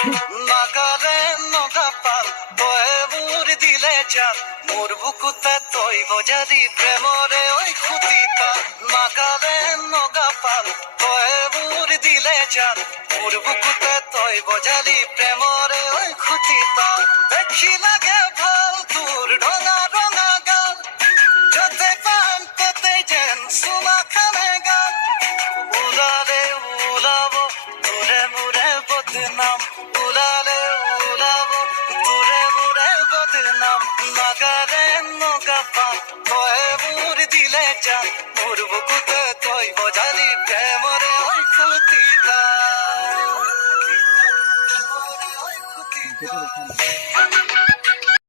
নাগালে নগা পাল তয়ে মোৰ দিলে যান মোৰ বুকুতে তই বজালি প্ৰেমৰে ঐ খুটিতা নাগালে নগা পাল তয়ে মোৰ দিলে যান মোৰ বুকুতে তই বজালি প্ৰেমৰে ঐ খুটিতা দেখি লাগে ভাল তোৰ ৰঙা ৰঙা গাল য'তে পাম ততে যেন চুমা খানে গাল উলালে উলাব তোৰে মোৰে বদনাম উলালে উলাব তোৰে মোৰে বদনাম নাগালে নগা পাম তয়ে মোৰ দিলে যান